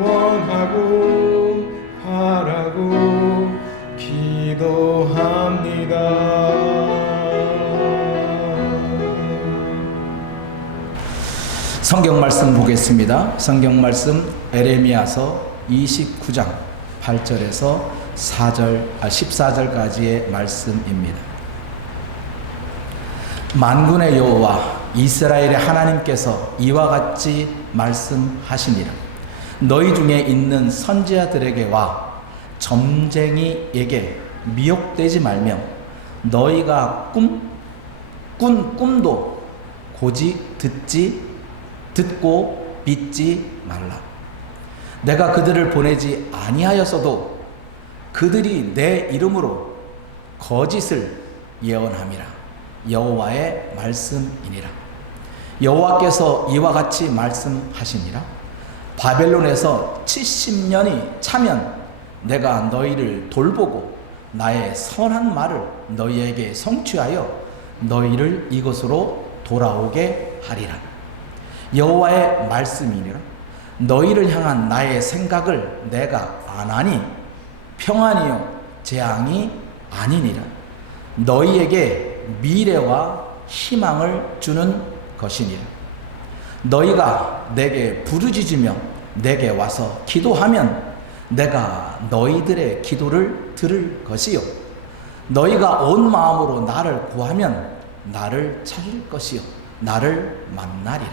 원하고 바라고 기도합니다. 성경 말씀 보겠습니다. 성경 말씀 에레미야서 29장 8절에서 14절까지의 말씀입니다. 만군의 여호와 이스라엘의 하나님께서 이와 같이 말씀하시니라. 너희 중에 있는 선지자들에게와 점쟁이에게 미혹되지 말며 너희가 꾼 꿈도 고지 듣고 믿지 말라. 내가 그들을 보내지 아니하였어도 그들이 내 이름으로 거짓을 예언함이라. 여호와의 말씀이니라. 여호와께서 이와 같이 말씀하시니라. 바벨론에서 70년이 차면 내가 너희를 돌보고 나의 선한 말을 너희에게 성취하여 너희를 이곳으로 돌아오게 하리라. 여호와의 말씀이니라. 너희를 향한 나의 생각을 내가 아나니 평안이요 재앙이 아니니라. 너희에게 미래와 희망을 주는 것이니라. 너희가 내게 부르짖으며 내게 와서 기도하면 내가 너희들의 기도를 들을 것이요 너희가 온 마음으로 나를 구하면 나를 찾을 것이요 나를 만나리라.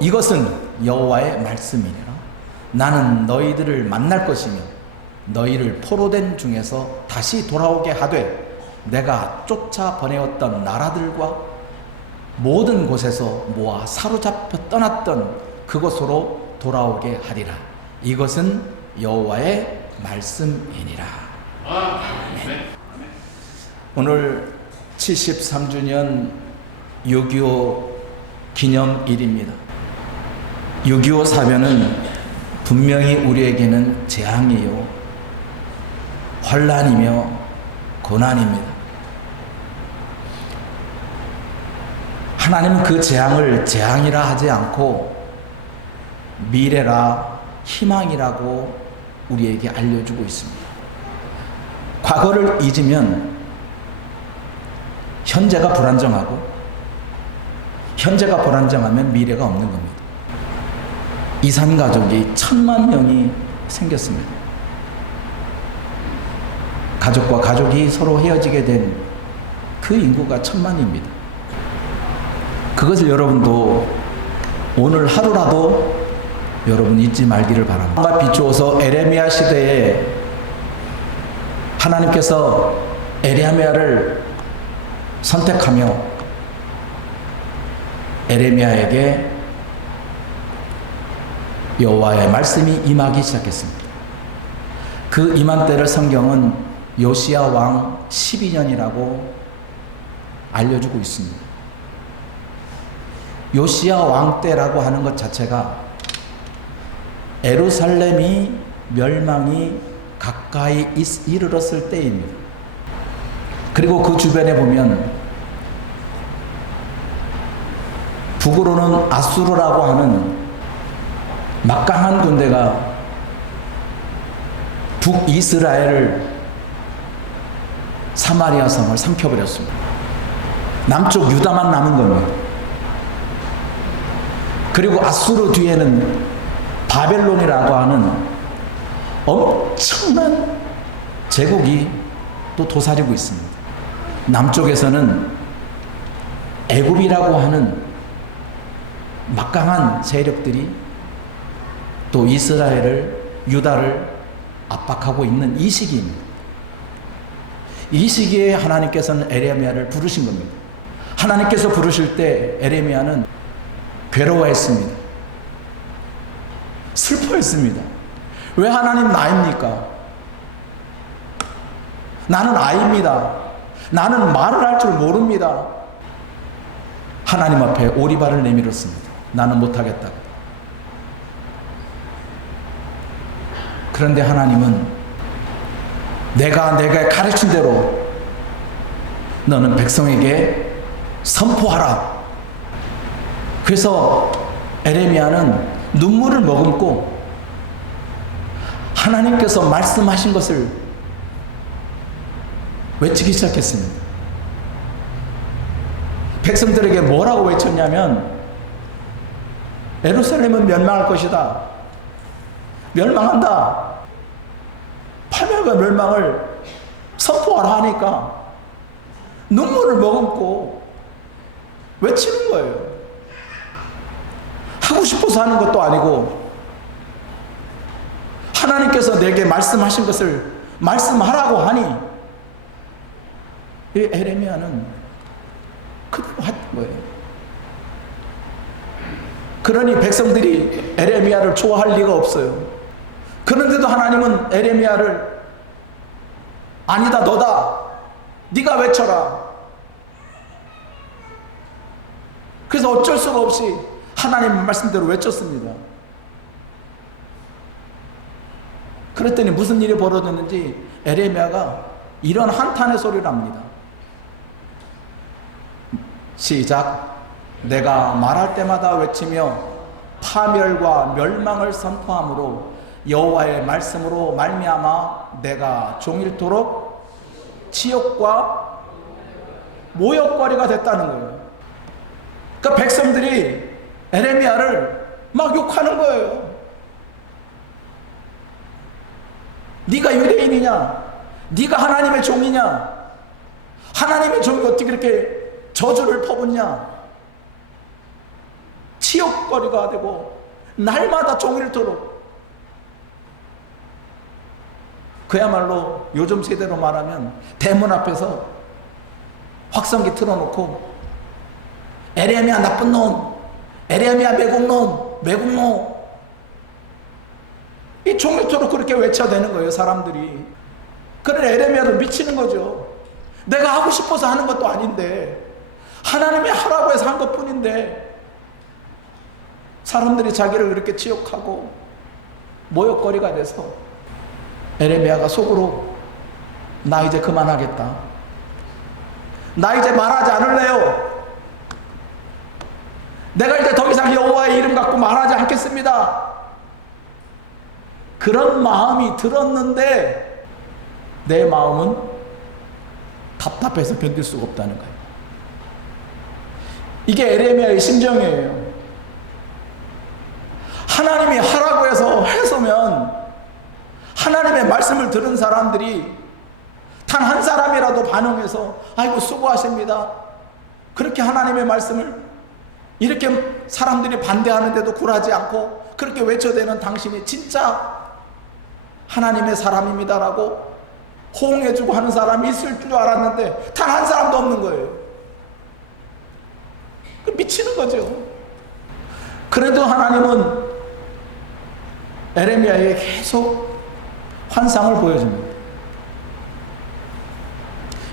이것은 여호와의 말씀이니라. 나는 너희들을 만날 것이며 너희를 포로된 중에서 다시 돌아오게 하되 내가 쫓아 보내었던 나라들과 모든 곳에서 모아 사로잡혀 떠났던 그곳으로 돌아오게 하리라. 이것은 여호와의 말씀이니라. 아멘. 오늘 73주년 6.25 기념일입니다. 6.25 사변은 분명히 우리에게는 재앙이요 환난이며 고난입니다. 하나님은 그 재앙을 재앙이라 하지 않고 미래라 희망이라고 우리에게 알려주고 있습니다. 과거를 잊으면 현재가 불안정하고 현재가 불안정하면 미래가 없는 겁니다. 이산 가족이 1000만 명이 생겼습니다. 가족과 가족이 서로 헤어지게 된 그 인구가 1000만입니다. 그것을 여러분도 오늘 하루라도 여러분 잊지 말기를 바랍니다. 비추어서 에레미야 시대에 하나님께서 에레미야를 선택하며 에레미야에게 여호와의 말씀이 임하기 시작했습니다. 그 임한 때를 성경은 요시야 왕 12년이라고 알려주고 있습니다. 요시야 왕 때라고 하는 것 자체가 예루살렘이 멸망이 가까이 이르렀을 때입니다. 그리고 그 주변에 보면 북으로는 아수르라고 하는 막강한 군대가 북이스라엘을 사마리아 성을 삼켜버렸습니다. 남쪽 유다만 남은 겁니다. 그리고 아수르 뒤에는 바벨론이라고 하는 엄청난 제국이 또 도사리고 있습니다. 남쪽에서는 애굽이라고 하는 막강한 세력들이 또 이스라엘을 유다를 압박하고 있는 이 시기입니다. 이 시기에 하나님께서는 에레미야를 부르신 겁니다. 하나님께서 부르실 때 에레미야는 괴로워했습니다. 슬퍼했습니다. 왜 하나님 나입니까? 나는 아이입니다. 나는 말을 할 줄 모릅니다. 하나님 앞에 오리발을 내밀었습니다. 나는 못하겠다. 그런데 하나님은 내가 가르친 대로 너는 백성에게 선포하라. 그래서 에레미야는 눈물을 머금고 하나님께서 말씀하신 것을 외치기 시작했습니다. 백성들에게 뭐라고 외쳤냐면 예루살렘은 멸망할 것이다. 멸망한다. 파멸과 멸망을 선포하라 하니까 눈물을 머금고 외치는 거예요. 하고 싶어서 하는 것도 아니고 하나님께서 내게 말씀하신 것을 말씀하라고 하니 이 에레미야는 그대로 했던 거예요. 그러니 백성들이 에레미야를 좋아할 리가 없어요. 그런데도 하나님은 에레미야를 아니다, 너다, 네가 외쳐라. 그래서 어쩔 수가 없이 하나님 말씀대로 외쳤습니다. 그랬더니 무슨 일이 벌어졌는지 에레미야가 이런 한탄의 소리를 합니다. 시작. 내가 말할 때마다 외치며 파멸과 멸망을 선포함으로 여호와의 말씀으로 말미암아 내가 종일토록 치욕과 모욕거리가 됐다는 거예요. 그러니까 백성들이 에레미야를 막 욕하는 거예요. 네가 유대인이냐? 네가 하나님의 종이냐? 하나님의 종이 어떻게 이렇게 저주를 퍼붓냐? 치욕거리가 되고 날마다 종일토록, 그야말로 요즘 세대로 말하면 대문 앞에서 확성기 틀어놓고 에레미야 나쁜 놈, 에레미야 매국놈, 매국놈, 이 종일토록 그렇게 외쳐대는 거예요, 사람들이. 그래 에레미야도 미치는 거죠. 내가 하고 싶어서 하는 것도 아닌데, 하나님이 하라고 해서 한 것뿐인데 사람들이 자기를 그렇게 치욕하고 모욕거리가 돼서 에레미야가 속으로 나 이제 그만하겠다, 나 이제 말하지 않을래요, 내가 이제 더 이상 여호와의 이름 갖고 말하지 않겠습니다, 그런 마음이 들었는데 내 마음은 답답해서 견딜 수가 없다는 거예요. 이게 에레미야의 심정이에요. 하나님이 하라고 해서 해서면 하나님의 말씀을 들은 사람들이 단 한 사람이라도 반응해서 아이고 수고하십니다, 그렇게 하나님의 말씀을 이렇게 사람들이 반대하는데도 굴하지 않고 그렇게 외쳐대는 당신이 진짜 하나님의 사람입니다라고 호응해주고 하는 사람이 있을 줄 알았는데 단 한 사람도 없는 거예요. 미치는 거죠. 그래도 하나님은 에레미야에게 계속 환상을 보여줍니다.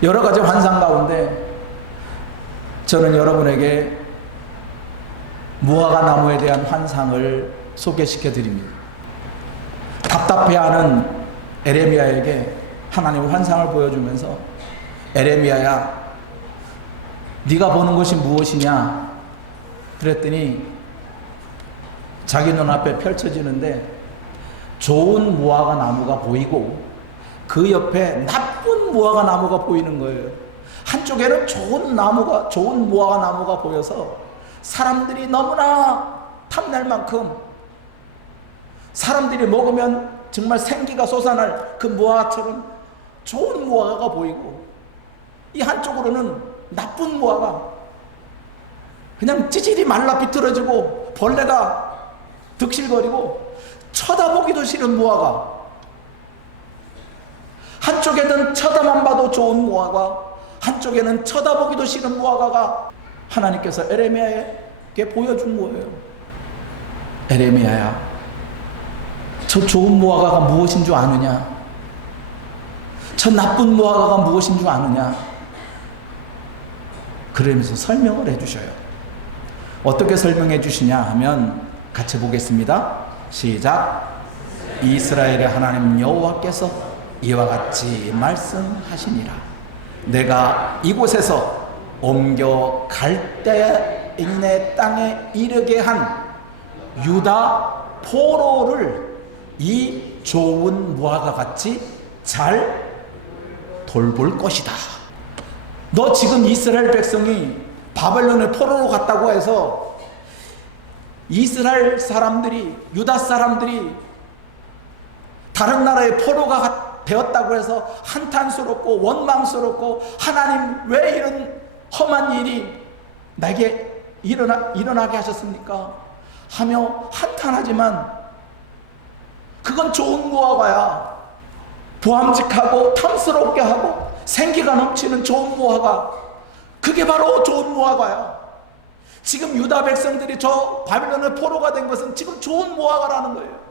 여러 가지 환상 가운데 저는 여러분에게 무화과 나무에 대한 환상을 소개시켜 드립니다. 답답해하는 에레미야에게 하나님은 환상을 보여주면서 에레미야야, 네가 보는 것이 무엇이냐? 그랬더니 자기 눈앞에 펼쳐지는데 좋은 무화과 나무가 보이고 그 옆에 나쁜 무화과 나무가 보이는 거예요. 한쪽에는 좋은 무화과 나무가 보여서 사람들이 너무나 탐낼 만큼 사람들이 먹으면 정말 생기가 솟아날 그 무화과처럼 좋은 무화과가 보이고, 이 한쪽으로는 나쁜 무화과, 그냥 찌질이 말라 비틀어지고 벌레가 득실거리고 쳐다보기도 싫은 무화과, 한쪽에는 쳐다만 봐도 좋은 무화과, 한쪽에는 쳐다보기도 싫은 무화과가 하나님께서 에레미야에게 보여준 거예요. 에레미야야, 저 좋은 무화과가 무엇인 줄 아느냐? 저 나쁜 무화과가 무엇인 줄 아느냐? 그러면서 설명을 해주셔요. 어떻게 설명해 주시냐 하면 같이 보겠습니다. 시작. 이스라엘의 하나님 여호와께서 이와 같이 말씀하시니라. 내가 이곳에서 옮겨 갈대인의 땅에 이르게 한 유다 포로를 이 좋은 무화과 같이 잘 돌볼 것이다. 너 지금 이스라엘 백성이 바벨론에 포로로 갔다고 해서 이스라엘 사람들이, 유다 사람들이 다른 나라의 포로가 되었다고 해서 한탄스럽고 원망스럽고 하나님 왜 이런 험한 일이 나에게 일어나게 하셨습니까? 하며 한탄하지만 그건 좋은 무화과야. 보암직하고 탐스럽게 하고 생기가 넘치는 좋은 무화과, 그게 바로 좋은 무화과야. 지금 유다 백성들이 저 바빌론의 포로가 된 것은 지금 좋은 무화과라는 거예요.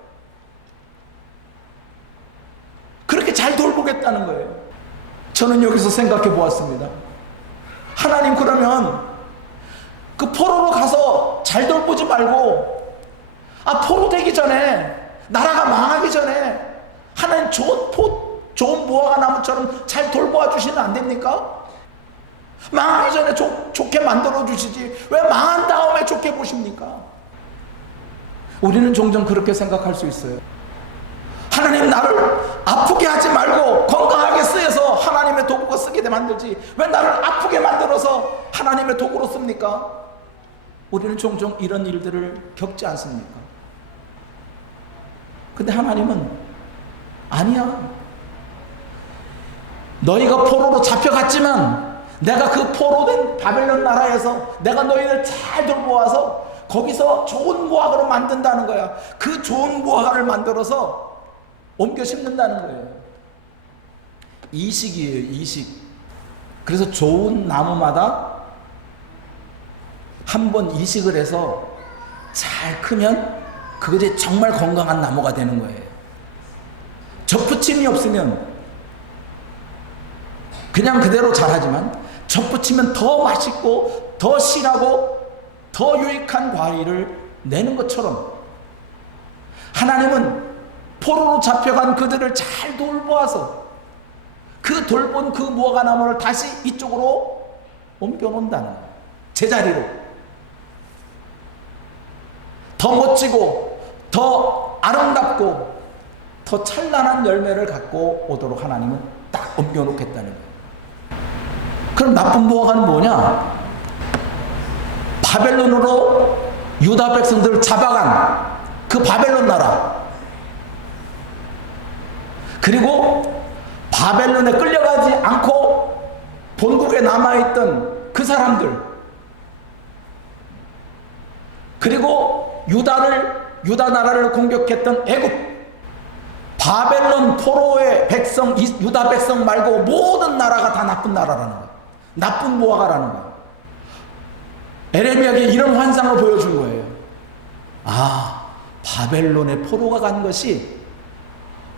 그렇게 잘 돌보겠다는 거예요. 저는 여기서 생각해 보았습니다. 하나님, 그러면 그 포로로 가서 잘 돌보지 말고 포로 되기 전에, 나라가 망하기 전에 하나님 좋은 무화과 나무처럼 잘 돌보아 주시면 안 됩니까? 망하기 전에 좋게 만들어 주시지 왜 망한 다음에 좋게 보십니까? 우리는 종종 그렇게 생각할 수 있어요. 하나님, 나를 아프게 하지 말고 건강하게 쓰여서 하나님의 도구가 쓰게 만들지 왜 나를 아프게 만들어서 하나님의 도구로 씁니까? 우리는 종종 이런 일들을 겪지 않습니까? 근데 하나님은 아니야. 너희가 포로로 잡혀갔지만 내가 그 포로된 바벨론 나라에서 내가 너희를 잘 돌보아서 거기서 좋은 무화과로 만든다는 거야. 그 좋은 무화과를 만들어서 옮겨 심는다는 거예요. 이식이에요, 이식. 그래서 좋은 나무마다 한 번 이식을 해서 잘 크면 그것이 정말 건강한 나무가 되는 거예요. 접붙임이 없으면 그냥 그대로 자라지만 접붙이면 더 맛있고 더 실하고 더 유익한 과일을 내는 것처럼 하나님은 포로로 잡혀간 그들을 잘 돌보아서 그 돌본 그 무화과 나무를 다시 이쪽으로 옮겨 놓는다는 거예요. 제자리로 더 멋지고 더 아름답고 더 찬란한 열매를 갖고 오도록 하나님은 딱 옮겨 놓겠다는 거예요. 그럼 나쁜 무화과는 뭐냐? 바벨론으로 유다 백성들을 잡아간 그 바벨론 나라, 그리고 바벨론에 끌려가지 않고 본국에 남아있던 그 사람들, 그리고 유다 나라를 공격했던 애굽, 바벨론 포로의 백성, 유다 백성 말고 모든 나라가 다 나쁜 나라라는 거예요. 나쁜 무화과라는 거예요. 에레미야에게 이런 환상을 보여준 거예요. 바벨론의 포로가 간 것이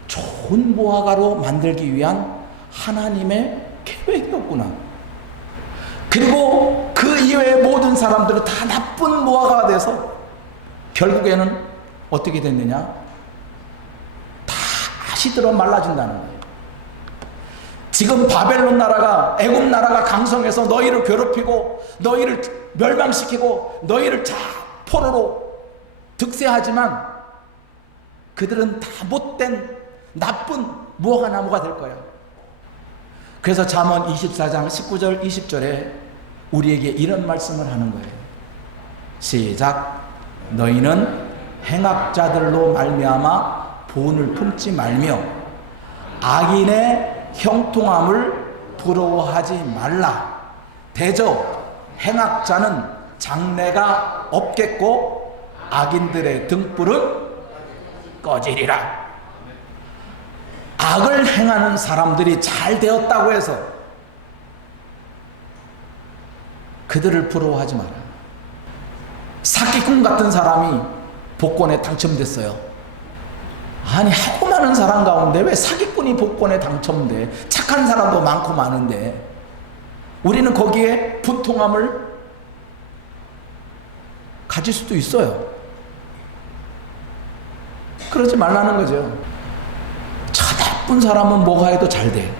좋은 무화과로 만들기 위한 하나님의 계획이었구나. 그리고 그 이외의 모든 사람들은 다 나쁜 무화과가 돼서 결국에는 어떻게 됐느냐? 다 시들어 말라진다는 거예요. 지금 바벨론 나라가, 애굽 나라가 강성해서 너희를 괴롭히고 너희를 멸망시키고 너희를 다 포로로 득세하지만 그들은 다 못된 나쁜 무화과 나무가 될 거야. 그래서 잠언 24장 19절 20절에 우리에게 이런 말씀을 하는 거예요. 시작. 너희는 행악자들로 말미암아 본을 품지 말며 악인의 형통함을 부러워하지 말라. 대저 행악자는 장래가 없겠고 악인들의 등불은 꺼지리라. 악을 행하는 사람들이 잘 되었다고 해서 그들을 부러워하지 마라. 사기꾼 같은 사람이 복권에 당첨됐어요. 아니, 하고 많은 사람 가운데 왜 사기꾼이 복권에 당첨돼? 착한 사람도 많고 많은데 우리는 거기에 분통함을 가질 수도 있어요. 그러지 말라는 거죠. 저 나쁜 사람은 뭐가 해도 잘 돼.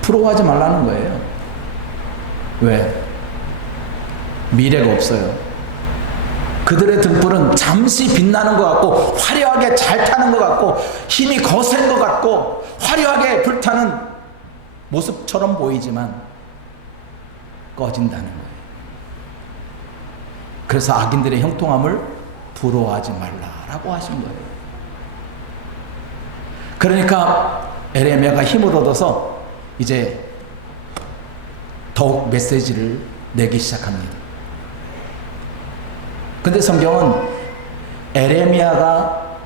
부러워하지 말라는 거예요. 왜? 미래가 없어요. 그들의 등불은 잠시 빛나는 것 같고 화려하게 잘 타는 것 같고 힘이 거센 것 같고 화려하게 불타는 모습처럼 보이지만 꺼진다는 거예요. 그래서 악인들의 형통함을 부러워하지 말라라고 하신 거예요. 그러니까 에레미야가 힘을 얻어서 이제 더욱 메시지를 내기 시작합니다. 근데 성경은 에레미야가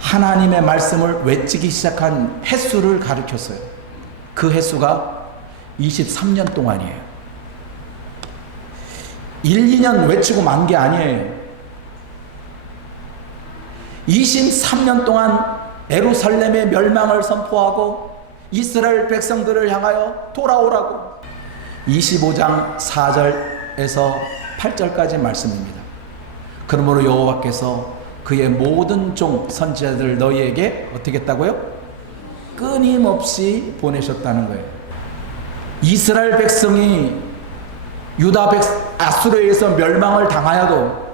하나님의 말씀을 외치기 시작한 횟수를 가르쳤어요. 그 횟수가 23년 동안이에요. 1, 2년 외치고 만 게 아니에요. 23년 동안 예루살렘의 멸망을 선포하고 이스라엘 백성들을 향하여 돌아오라고 25장 4절에서 8절까지 말씀입니다. 그러므로 여호와께서 그의 모든 종 선지자들 너희에게 어떻게 했다고요? 끊임없이 보내셨다는 거예요. 이스라엘 백성이 아수르에 의해서 멸망을 당하여도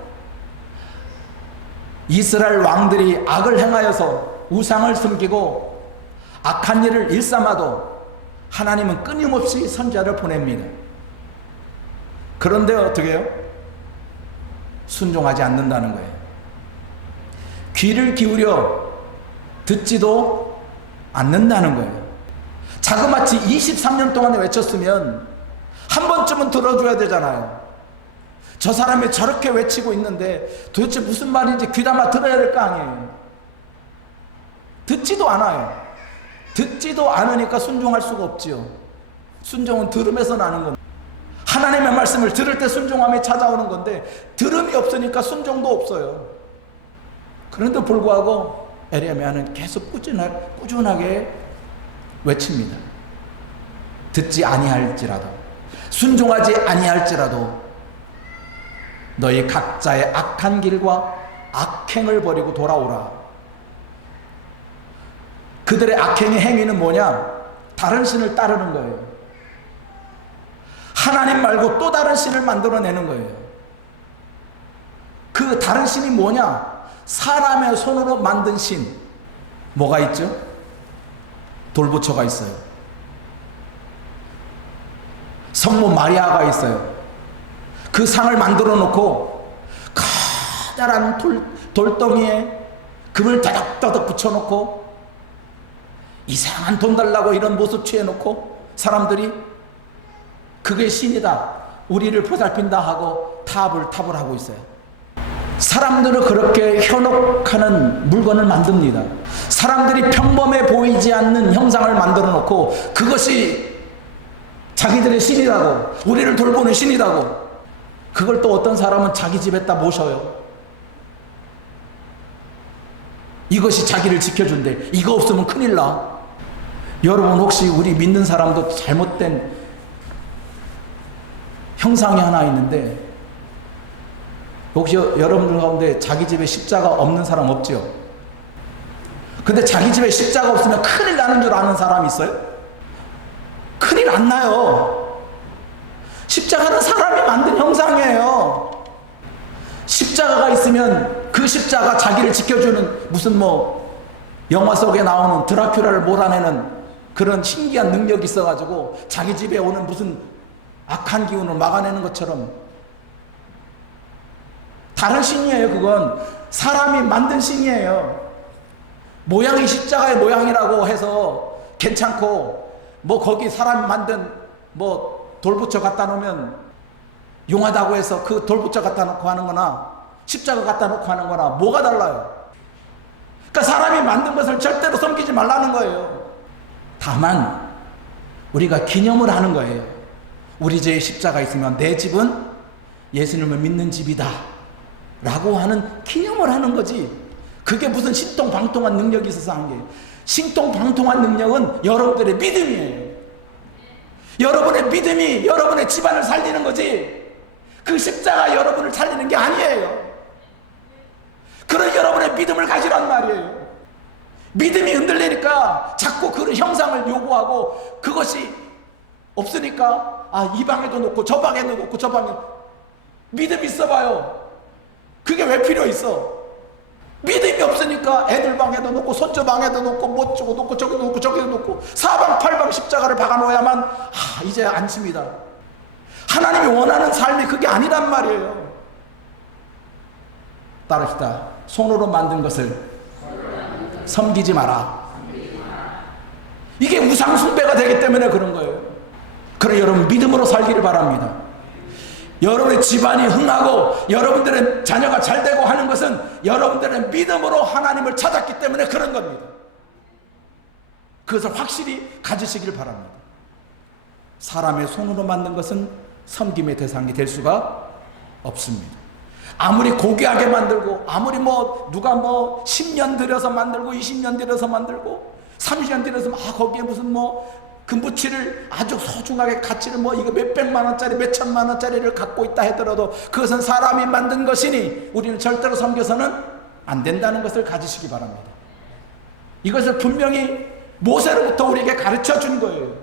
이스라엘 왕들이 악을 행하여서 우상을 섬기고 악한 일을 일삼아도 하나님은 끊임없이 선지자를 보냅니다. 그런데 어떻게 해요? 순종하지 않는다는 거예요. 귀를 기울여 듣지도 않는다는 거예요. 자그마치 23년 동안 외쳤으면 한 번쯤은 들어줘야 되잖아요. 저 사람이 저렇게 외치고 있는데 도대체 무슨 말인지 귀담아 들어야 될 거 아니에요. 듣지도 않아요. 듣지도 않으니까 순종할 수가 없지요. 순종은 들음에서 나는 겁니다. 하나님의 말씀을 들을 때 순종함이 찾아오는 건데 들음이 없으니까 순종도 없어요. 그런데 불구하고 에레미야는 계속 꾸준하게 외칩니다. 듣지 아니할지라도, 순종하지 아니할지라도 너희 각자의 악한 길과 악행을 버리고 돌아오라. 그들의 악행의 행위는 뭐냐? 다른 신을 따르는 거예요. 하나님 말고 또 다른 신을 만들어내는 거예요. 그 다른 신이 뭐냐? 사람의 손으로 만든 신. 뭐가 있죠? 돌부처가 있어요. 성모 마리아가 있어요. 그 상을 만들어 놓고 커다란 돌덩이에 금을 더덕더덕 붙여놓고 이상한 돈 달라고 이런 모습 취해놓고 사람들이 그게 신이다, 우리를 보살핀다 하고 탑을 하고 있어요. 사람들은 그렇게 현혹하는 물건을 만듭니다. 사람들이 평범해 보이지 않는 형상을 만들어 놓고 그것이 자기들의 신이라고, 우리를 돌보는 신이라고, 그걸 또 어떤 사람은 자기 집에다 모셔요. 이것이 자기를 지켜준대. 이거 없으면 큰일 나. 여러분, 혹시 우리 믿는 사람도 잘못된 형상이 하나 있는데, 혹시 여러분들 가운데 자기 집에 십자가 없는 사람 없지요? 근데 자기 집에 십자가 없으면 큰일 나는 줄 아는 사람 있어요? 큰일 안 나요. 십자가는 사람이 만든 형상이에요. 십자가가 있으면 그 십자가 자기를 지켜주는 무슨 영화 속에 나오는 드라큘라를 몰아내는 그런 신기한 능력이 있어가지고 자기 집에 오는 무슨 악한 기운을 막아내는 것처럼, 다른 신이에요. 그건 사람이 만든 신이에요. 모양이 십자가의 모양이라고 해서 괜찮고, 거기 사람이 만든 돌부처 갖다 놓으면 용하다고 해서 그 돌부처 갖다 놓고 하는 거나 십자가 갖다 놓고 하는 거나 뭐가 달라요? 그러니까 사람이 만든 것을 절대로 섬기지 말라는 거예요. 다만 우리가 기념을 하는 거예요. 우리 집에 십자가 있으면 내 집은 예수님을 믿는 집이다 라고 하는 기념을 하는 거지. 그게 무슨 신통방통한 능력이 있어서 한 게, 신통방통한 능력은 여러분들의 믿음이에요. 여러분의 믿음이 여러분의 집안을 살리는 거지, 그 십자가 여러분을 살리는 게 아니에요. 그런 여러분의 믿음을 가지란 말이에요. 믿음이 흔들리니까 자꾸 그런 형상을 요구하고, 그것이 없으니까 이 방에도 놓고 저 방에도 놓고 저 방에, 믿음 있어봐요. 그게 왜 필요 있어? 믿음이 없으니까 애들 방에도 놓고 손주 방에도 놓고 못 주고 놓고 저기도 놓고 저기도 놓고 사방팔방 십자가를 박아놓아야만 이제 안심이다. 하나님이 원하는 삶이 그게 아니란 말이에요. 따릅시다. 손으로 만든 것을 섬기지 마라. 이게 우상 숭배가 되기 때문에 그런 거예요. 그래 여러분 믿음으로 살기를 바랍니다. 여러분의 집안이 흥하고 여러분들의 자녀가 잘되고 하는 것은 여러분들의 믿음으로 하나님을 찾았기 때문에 그런 겁니다. 그것을 확실히 가지시길 바랍니다. 사람의 손으로 만든 것은 섬김의 대상이 될 수가 없습니다. 아무리 고귀하게 만들고 아무리 누가 10년 들여서 만들고 20년 들여서 만들고 30년 들여서 거기에 무슨 금붙이를 아주 소중하게 가치를 이거 몇백만 원짜리 몇천만 원짜리를 갖고 있다 하더라도 그것은 사람이 만든 것이니 우리는 절대로 섬겨서는 안 된다는 것을 가지시기 바랍니다. 이것을 분명히 모세로부터 우리에게 가르쳐 준 거예요.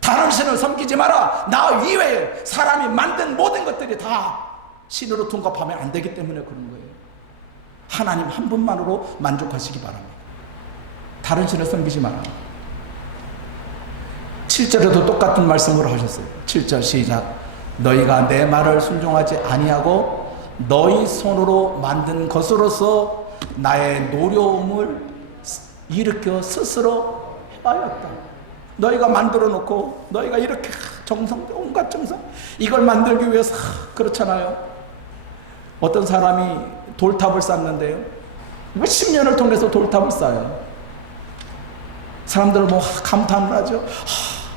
다른 신을 섬기지 마라. 나 이외에 사람이 만든 모든 것들이 다 신으로 둔갑하면 안 되기 때문에 그런 거예요. 하나님 한 분만으로 만족하시기 바랍니다. 다른 신을 섬기지 마라. 7절에도 똑같은 말씀을 하셨어요. 7절 시작. 너희가 내 말을 순종하지 아니하고 너희 손으로 만든 것으로서 나의 노려움을 일으켜 스스로 해하였다. 너희가 만들어 놓고 너희가 이렇게 정성 온갖 정성 이걸 만들기 위해서 그렇잖아요. 어떤 사람이 돌탑을 쌓는데요, 몇십 년을 통해서 돌탑을 쌓아요. 사람들은 감탄을 하죠.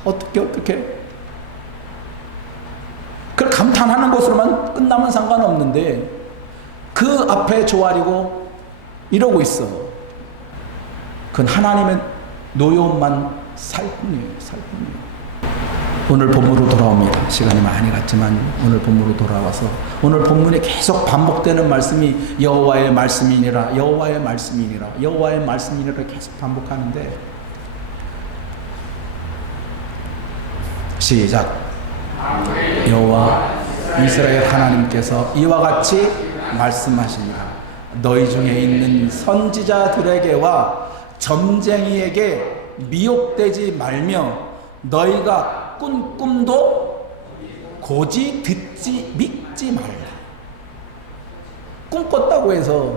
어떻게 그 감탄하는 것으로만 끝나면 상관없는데 그 앞에 조아리고 이러고 있어. 그건 하나님의 노여움만 살 뿐이에요. 오늘 본문으로 돌아옵니다. 시간이 많이 갔지만 오늘 본문으로 돌아와서 오늘 본문에 계속 반복되는 말씀이 여호와의 말씀이니라, 여호와의 말씀이니라, 여호와의 말씀이니라 계속 반복하는데, 시작. 여호와 이스라엘 하나님께서 이와 같이 말씀하시니라. 너희 중에 있는 선지자들에게와 점쟁이에게 미혹되지 말며 너희가 꾼 꿈도 고지 믿지 말라. 꿈 꿨다고 해서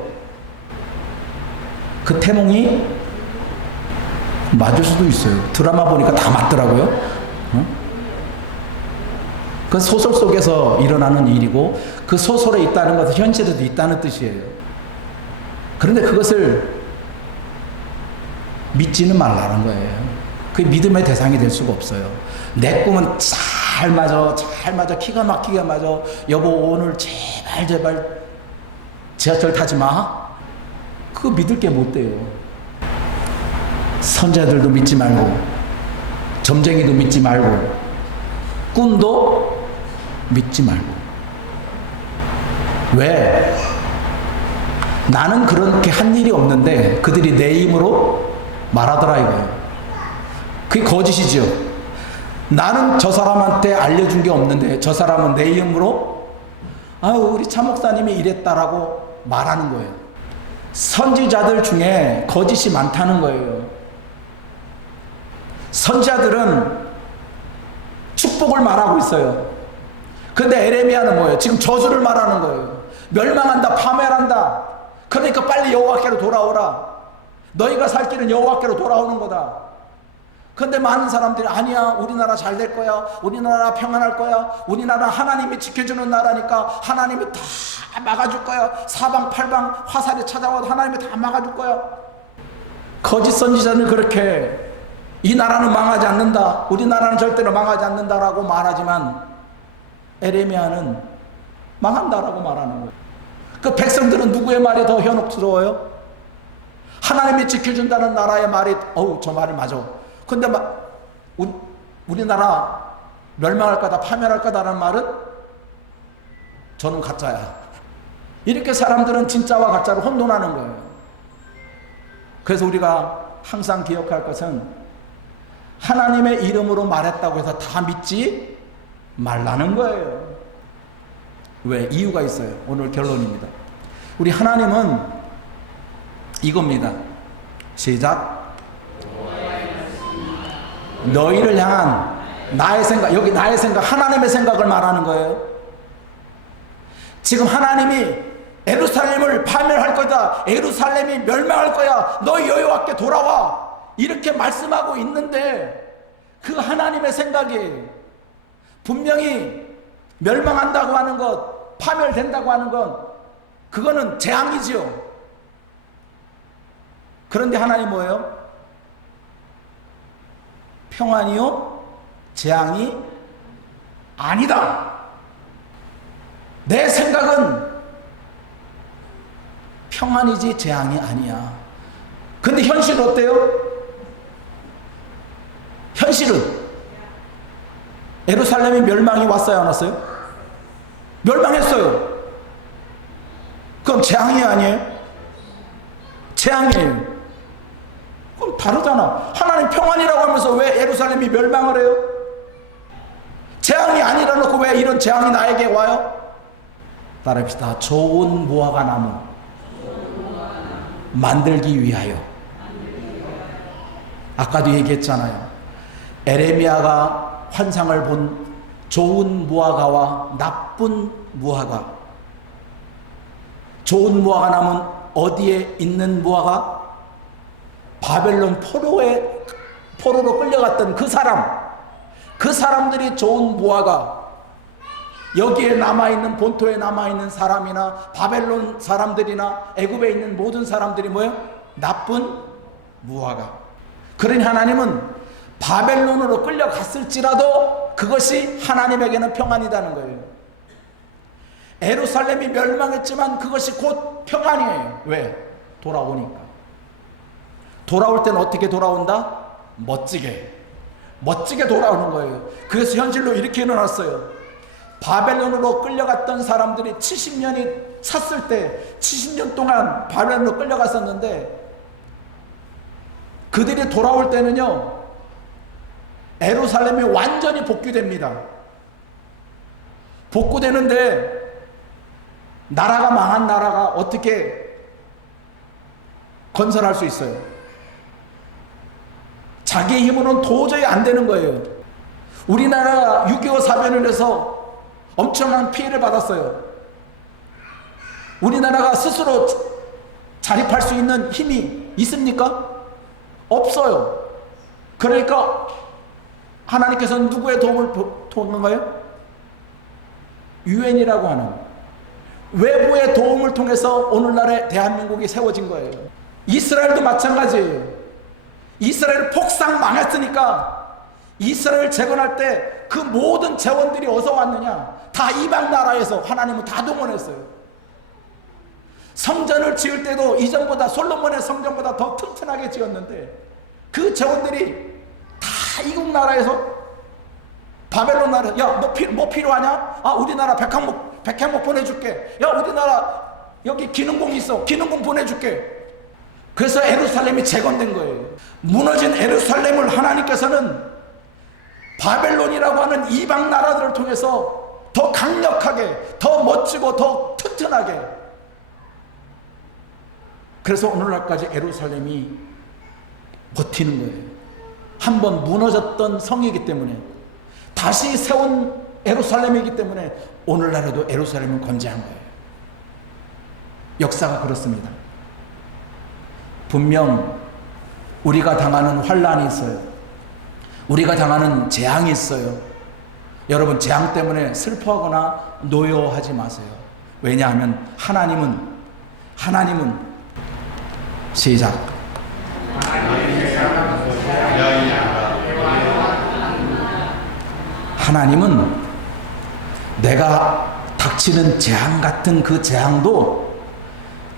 그 태몽이 맞을 수도 있어요. 드라마 보니까 다 맞더라고요. 그 소설 속에서 일어나는 일이고 그 소설에 있다는 것은 현실에도 있다는 뜻이에요. 그런데 그것을 믿지는 말라는 거예요. 그게 믿음의 대상이 될 수가 없어요. 내 꿈은 잘 맞아, 기가 막히게 맞아. 여보 오늘 제발 지하철 타지 마. 그거 믿을 게 못 돼요. 선자들도 믿지 말고 점쟁이도 믿지 말고 꿈도 믿지 말고. 왜? 나는 그렇게 한 일이 없는데 그들이 내 힘으로 말하더라 이거예요. 그게 거짓이지요. 나는 저 사람한테 알려준 게 없는데 저 사람은 내 힘으로 우리 차 목사님이 이랬다라고 말하는 거예요. 선지자들 중에 거짓이 많다는 거예요. 선지자들은 축복을 말하고 있어요. 근데 에레미야는 뭐예요? 지금 저주를 말하는 거예요. 멸망한다, 파멸한다. 그러니까 빨리 여호와께로 돌아오라. 너희가 살 길은 여호와께로 돌아오는 거다. 근데 많은 사람들이 아니야, 우리나라 잘 될 거야, 우리나라 평안할 거야, 우리나라 하나님이 지켜주는 나라니까 하나님이 다 막아줄 거야, 사방팔방 화살이 찾아와도 하나님이 다 막아줄 거야. 거짓 선지자는 그렇게 이 나라는 망하지 않는다, 우리나라는 절대로 망하지 않는다라고 말하지만 에레미야는 망한다라고 말하는 거예요. 그 백성들은 누구의 말이 더 현혹스러워요? 하나님이 지켜준다는 나라의 말이 저 말이 맞아. 근데 우리나라 멸망할 거다, 파멸할 거다라는 말은 저는 가짜야. 이렇게 사람들은 진짜와 가짜로 혼돈하는 거예요. 그래서 우리가 항상 기억할 것은 하나님의 이름으로 말했다고 해서 다 믿지 말라는 거예요. 왜? 이유가 있어요. 오늘 결론입니다. 우리 하나님은 이겁니다. 시작. 너희를 향한 나의 생각, 여기 나의 생각, 하나님의 생각을 말하는 거예요. 지금 하나님이 예루살렘을 파멸할 거다, 예루살렘이 멸망할 거야, 너희 여호와께 돌아와, 이렇게 말씀하고 있는데 그 하나님의 생각이 분명히 멸망한다고 하는 것, 파멸된다고 하는 것, 그거는 재앙이지요. 그런데 하나님 뭐예요? 평안이요? 재앙이 아니다. 내 생각은 평안이지 재앙이 아니야. 근데 현실은 어때요? 현실은 예루살렘이 멸망이 왔어요, 안 왔어요? 멸망했어요. 그럼 재앙이 아니에요? 재앙이에요. 그럼 다르잖아. 하나님 평안이라고 하면서 왜 예루살렘이 멸망을 해요? 재앙이 아니라 놓고 왜 이런 재앙이 나에게 와요? 따라합시다. 좋은 무화과 나무 만들기 위하여. 아까도 얘기했잖아요. 에레미야가 환상을 본 좋은 무화과와 나쁜 무화과. 좋은 무화과 나무는 어디에 있는 무화과? 바벨론 포로로 끌려갔던 그 사람들이 좋은 무화과. 여기에 남아있는, 본토에 남아있는 사람이나 바벨론 사람들이나 애굽에 있는 모든 사람들이 뭐예요? 나쁜 무화과. 그러니 하나님은 바벨론으로 끌려갔을지라도 그것이 하나님에게는 평안이라는 거예요. 예루살렘이 멸망했지만 그것이 곧 평안이에요. 왜? 돌아오니까. 돌아올 때는 어떻게 돌아온다? 멋지게 돌아오는 거예요. 그래서 현실로 이렇게 해놨어요. 바벨론으로 끌려갔던 사람들이 70년이 찼을 때 70년 동안 바벨론으로 끌려갔었는데 그들이 돌아올 때는요, 예루살렘이 완전히 복귀됩니다. 복구되는데 나라가 망한 나라가 어떻게 건설할 수 있어요? 자기 힘으로는 도저히 안 되는 거예요. 우리나라 6.25 사변을 해서 엄청난 피해를 받았어요. 우리나라가 스스로 자립할 수 있는 힘이 있습니까? 없어요. 그러니까 하나님께서는 누구의 도움을 통한 거예요? 유엔이라고 하는 외부의 도움을 통해서 오늘날의 대한민국이 세워진 거예요. 이스라엘도 마찬가지예요. 이스라엘 폭삭 망했으니까 이스라엘 재건할 때 그 모든 재원들이 어디서 왔느냐? 다 이방 나라에서 하나님은 다 동원했어요. 성전을 지을 때도 이전보다, 솔로몬의 성전보다 더 튼튼하게 지었는데 그 재원들이 다 이국 나라에서, 바벨론 나라. 야, 너 뭐 필요하냐? 아, 우리나라 백향목 보내줄게. 야, 우리나라 여기 기능공 있어. 기능공 보내줄게. 그래서 예루살렘이 재건된 거예요. 무너진 예루살렘을 하나님께서는 바벨론이라고 하는 이방 나라들을 통해서 더 강력하게, 더 멋지고 더 튼튼하게. 그래서 오늘날까지 예루살렘이 버티는 거예요. 한번 무너졌던 성이기 때문에, 다시 세운 예루살렘이기 때문에 오늘날에도 예루살렘은 건재한 거예요. 역사가 그렇습니다. 분명 우리가 당하는 환난이 있어요. 우리가 당하는 재앙이 있어요. 여러분, 재앙 때문에 슬퍼하거나 노여워하지 마세요. 왜냐하면 하나님은 시작. 하나님은 내가 닥치는 재앙 같은 그 재앙도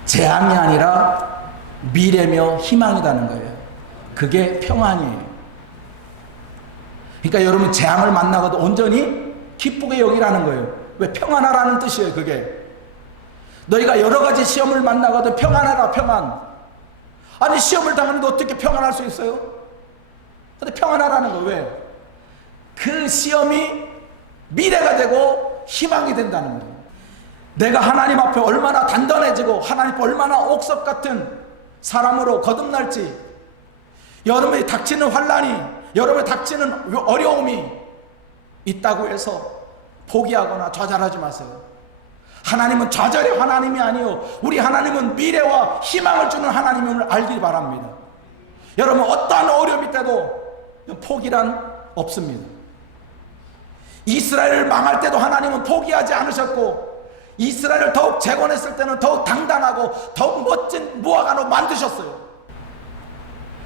재앙이 아니라 미래며 희망이라는 거예요. 그게 평안이에요. 그러니까 여러분, 재앙을 만나고도 온전히 기쁘게 여기라는 거예요. 왜? 평안하라는 뜻이에요. 그게 너희가 여러 가지 시험을 만나고도 평안하라. 평안. 아니, 시험을 당하는데 어떻게 평안할 수 있어요? 근데 평안하라는 거. 왜? 그 시험이 미래가 되고 희망이 된다는 거예요. 내가 하나님 앞에 얼마나 단단해지고 하나님 앞에 얼마나 옥석 같은 사람으로 거듭날지, 여러분이 닥치는 환난이, 여러분이 닥치는 어려움이 있다고 해서 포기하거나 좌절하지 마세요. 하나님은 좌절의 하나님이 아니요, 우리 하나님은 미래와 희망을 주는 하나님임을 알길 바랍니다. 여러분, 어떠한 어려움이 때도 포기란 없습니다. 이스라엘을 망할 때도 하나님은 포기하지 않으셨고, 이스라엘을 더욱 재건했을 때는 더욱 당당하고 더욱 멋진 무화과로 만드셨어요.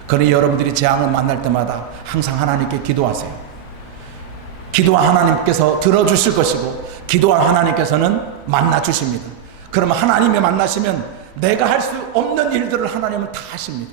그러니 여러분들이 재앙을 만날 때마다 항상 하나님께 기도하세요. 기도한 하나님께서 들어주실 것이고, 기도한 하나님께서는 만나주십니다. 그러면 하나님이 만나시면 내가 할 수 없는 일들을 하나님은 다 하십니다.